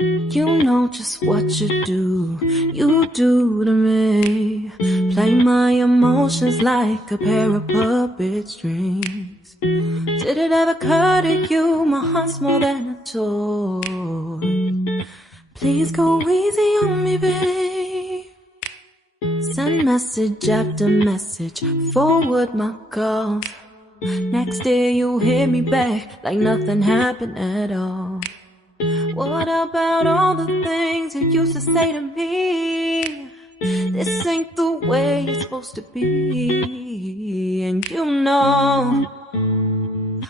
You know just what you do to me. Play my emotions like a pair of puppet strings. Did it ever occur to you my heart's more than a toy? Please go easy on me, babe. Send message after message, forward my calls. Next day you hit me back like nothing happened at all. What about all the things you used to say to me? This ain't the way it's supposed to be. And you know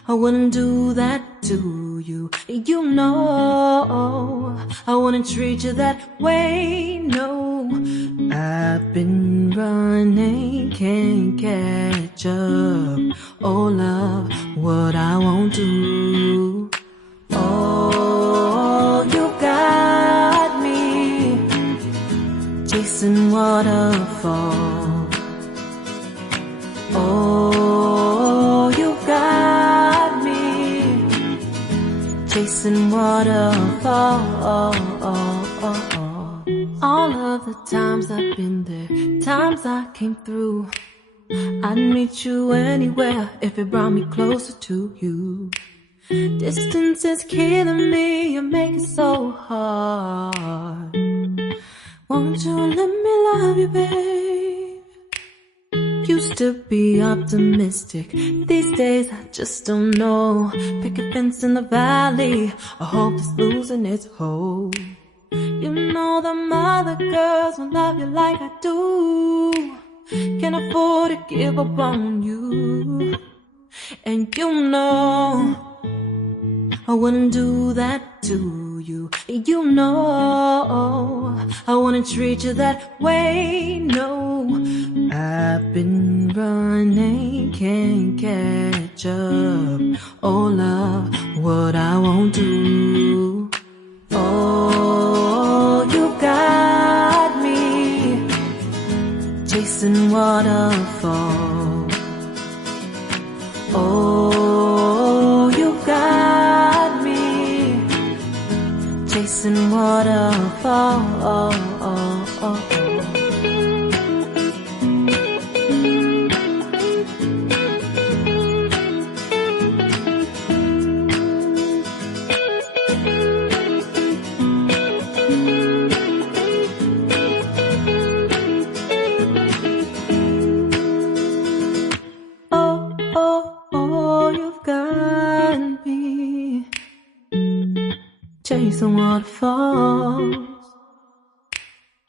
I wouldn't do that to you. You know I wouldn't treat you that way, no. I've been running, can't catch up. Oh love, what I won't do. Oh, you got me chasing waterfalls. Oh, you got me chasing waterfalls. All of the times I've been there, times I came through, I'd meet you anywhere if it brought me closer to you. Distance is killing me, you make it so hard. Won't you let me love you, babe? Used to be optimistic, these days I just don't know. Pick a fence in the valley, I hope it's losing its hold. You know them other girls won't love you like I do. Can't afford to give up on you. And you know I wouldn't do that to you. You know I wouldn't treat you that way, no. I've been running, can't catch up. Oh love, what I won't do. Oh, you got me chasing waterfalls. Oh, you got me chasing waterfalls. Chasing waterfalls.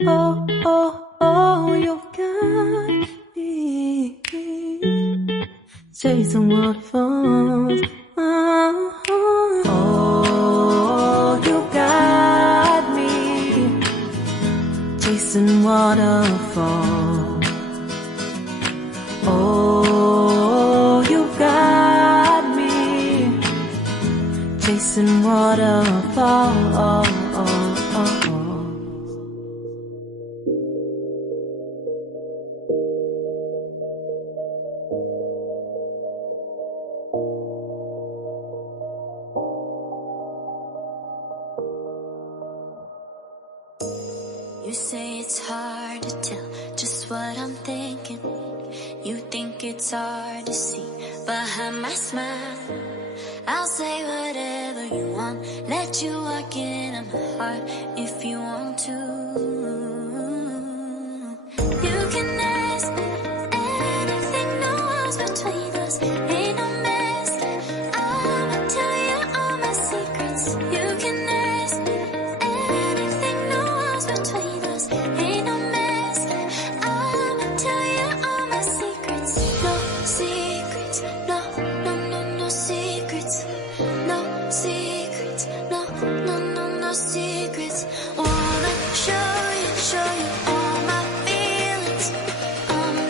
Oh, oh, oh, you've got me chasing waterfalls. Oh, oh, you got me chasing waterfalls. Oh, you got me chasing waterfalls. You say it's hard to tell just what I'm thinking. You think it's hard to see behind my smile. I'll say whatever you want, let you walk into my heart if you want to. You can ask anything, no walls between us, ain't no mess. I'ma tell you all my secrets. You can ask anything, no walls between us, ain't no mess. I'ma tell you all my secrets. No secrets, no, no, no, no secrets. No secrets, no, no, no, no secrets. Wanna show you all my feelings. I'm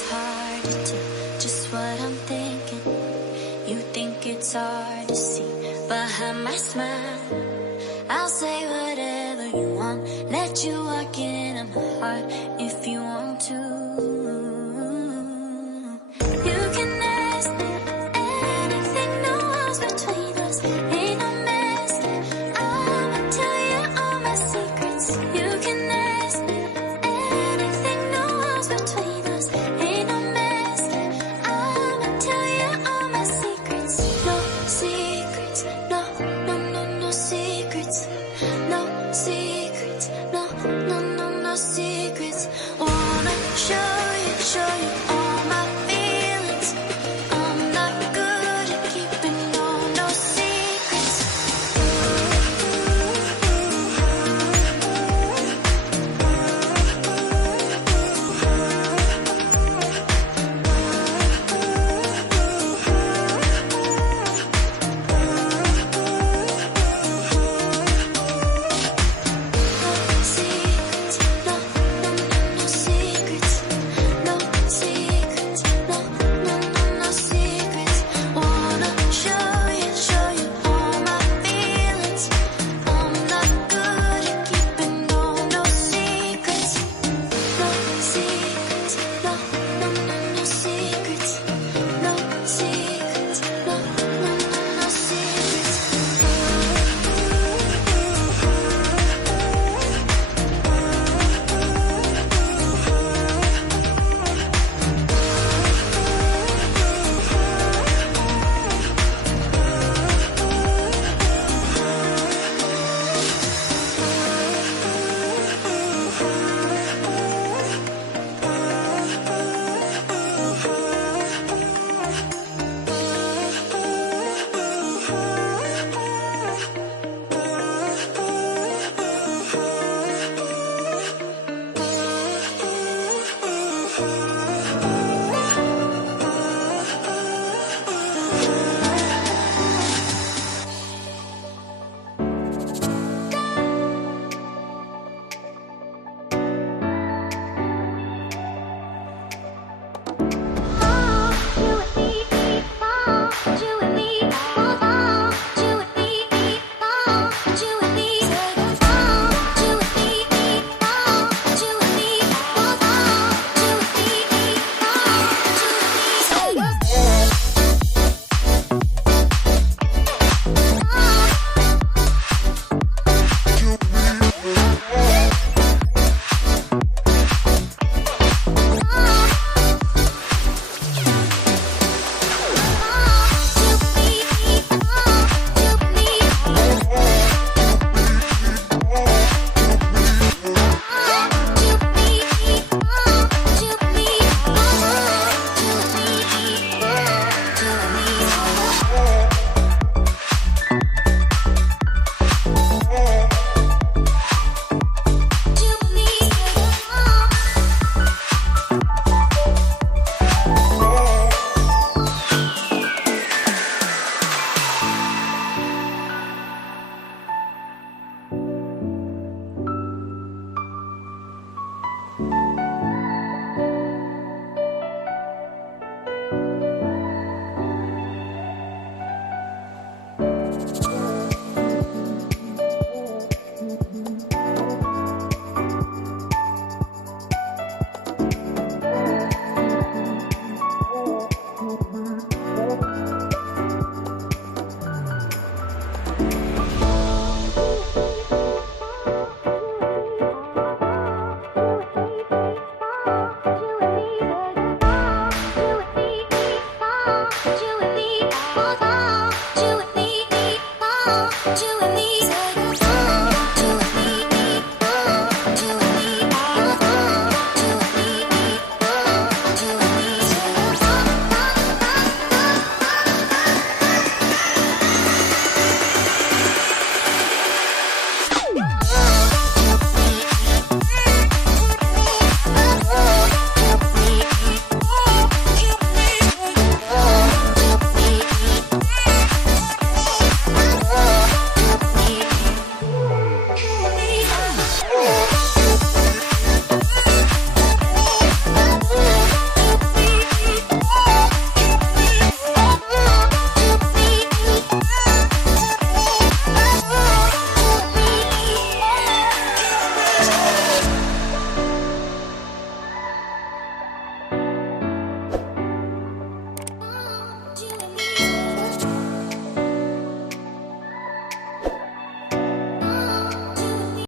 it's hard to tell just what I'm thinking. You think it's hard to see behind my smile. I'll say whatever you want, let you walk into my heart if you want to.